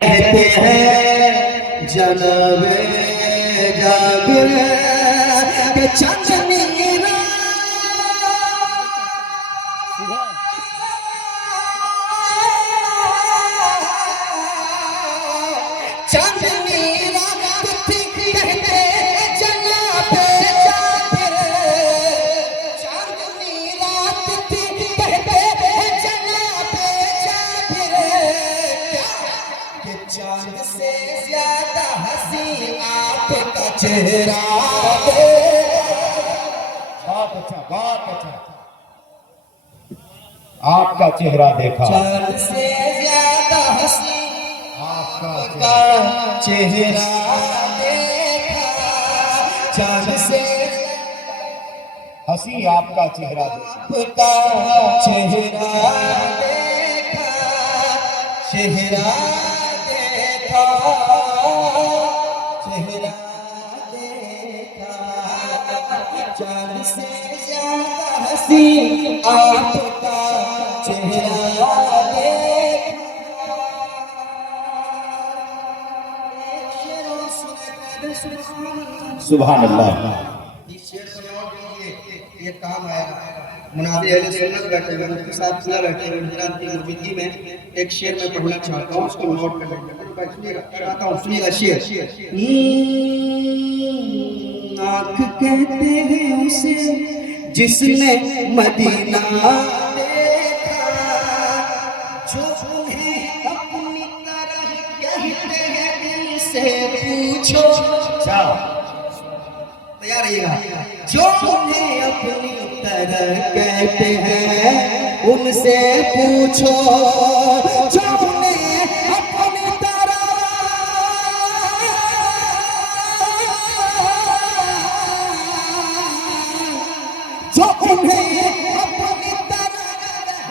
कहते हैं जनबे जाबिर के चांदनी चांदनी रात थी कहते जनाबे जाबिर चांदनी रात थी कहते जनाबे जाबिर कि चांद से ज्यादा हंसी आपका चेहरा बहुत अच्छा आपका चेहरा देखा। चांद से ज्यादा हंसी आपका चेहरा देखा चांद से हंसी आपका चेहरा देखा। आपका चेहरा देखा चेहरा देखा चेहरा देखा चांद से ज्यादा हंसी आपका चेहरा सुभान अल्लाह। ये काम आएगा मुनादी अहले सुन्नत बैठे हुए मुफ्ती साहब सुना बैठे हुए हजरात की मौजूदगी में एक शेर मैं पढ़ना चाहता हूँ उसको नोट कर लीजिएगा। चाहता हूँ सुनिएगा शेर। आँख कहते हैं उसे जिसने मदीना देखा जो उन्हें अपनी तरह कहते हैं इनसे पूछो। तैयार रहिएगा। जो उन्हें अपनी तरह कहते हैं उनसे पूछो जो उन्हें अपनी तरह जो उन्हें अपनी तरह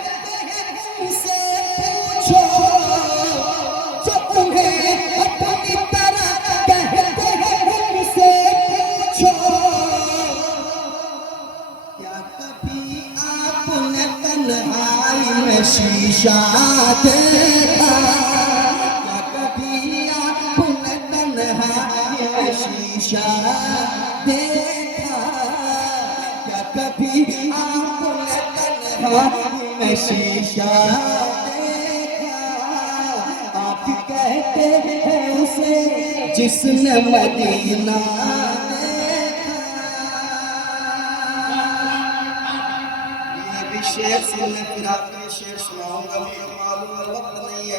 कहते हैं उनसे पूछो जो उन्हें अपनी तरह कहते हैं उनसे पूछो। क्या कभी आपने तन्हाई में शीशा देखा क्या कभी आपने तन्हाई में शीशा देखा क्या कभी आपने तन्हाई में शीशा देखा। आप कहते हैं उसे जिसने मदीना शेर सुनने फिर आपके शेर सुनाऊंगा मुझे मालूम है वक्त नहीं है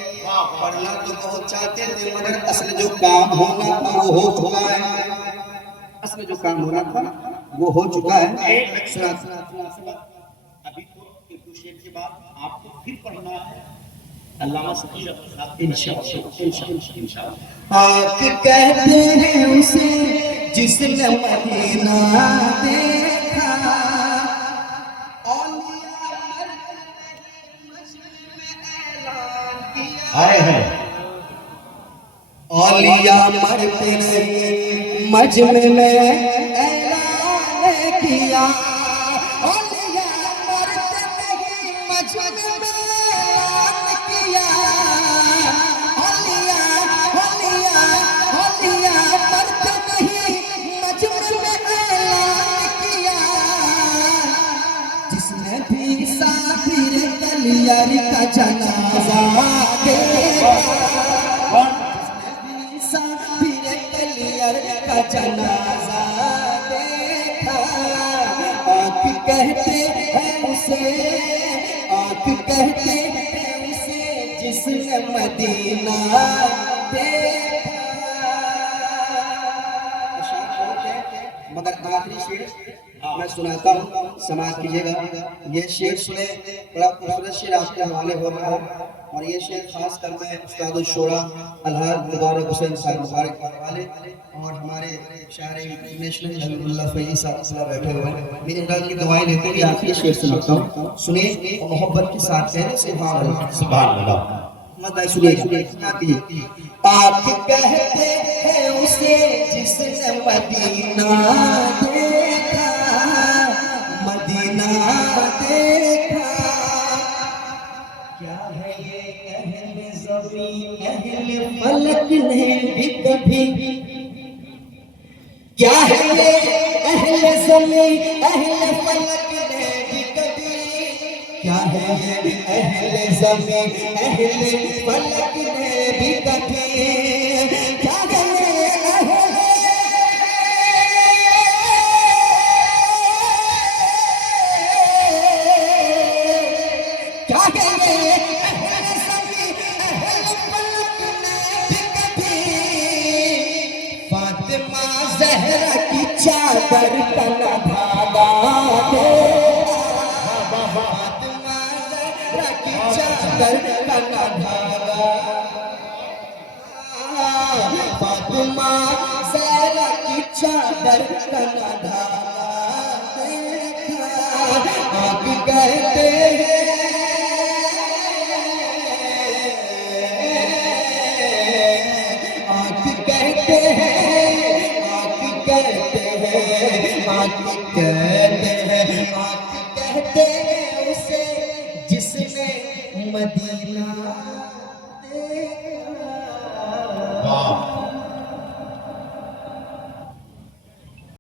पढ़ना तो बहुत चाहते थे मगर असल जो काम होना था वो हो चुका है असल जो काम होना था वो हो चुका है। सुना अभी तो एक दो शेर के बाद आपको फिर पढ़ना है अल्लामा सकीर इंशाअल्लाह। आप कहते हैं उसे जिसने मदीना देखा आए हैं औलिया मरते नहीं मजमे में ऐलान किया औलिया मरते नहीं मजमे में ऐलान किया औलिया औलिया औलिया मरते नहीं मजमे में ऐलान किया। जिसने भी साफिर कलियर का जनाजा देखा का जनाजा देखा आप कहते हैं उसे आप कहते हैं उसे जिसने मदीना देखा। मगर आखिरी शेर मैं सुनाता हूँ समाज कीजिएगा। ये शेर सुने बड़ा खूबसूरत शेर आपके हवाले हो रहा है और ये शेर खास कर मैं उस्ताद शोरा अलहाज मुबारक हुसैन साहब मुबारक के हवाले और हमारे शायर नेशनल हबीबुल्लाह फैजी साहब बैठे हुए हैं मेरे अंदाज की गवाही लेते हुए आखिरी शेर सुनाता हूँ सुने और मोहब्बत के साथ कहने सुभान अल्लाह सुभान अल्लाह। मत सुनिए। आप कहते हैं उसे जिसने मदीना देखा मदीना देखा क्या है ये अहले ज़मीन अहले फलक ने भी कभी, क्या है ये अहले ज़मी अहले फलक ने भी कभी, क्या है ये अहले ज़मी अहले फलक ने भी कभी, क्या है ये क्या कहते हैं अहले ज़मी अहले फलक ने भी कभी, फातिमा ज़हरा की चादर का न धागा दे, फातिमा ज़हरा की चादर का न धागा, फातिमा ज़हरा की चादर का न धागा देखा, आप कहते हैं कहते हैं आप कहते हैं उसे जिसने मदीना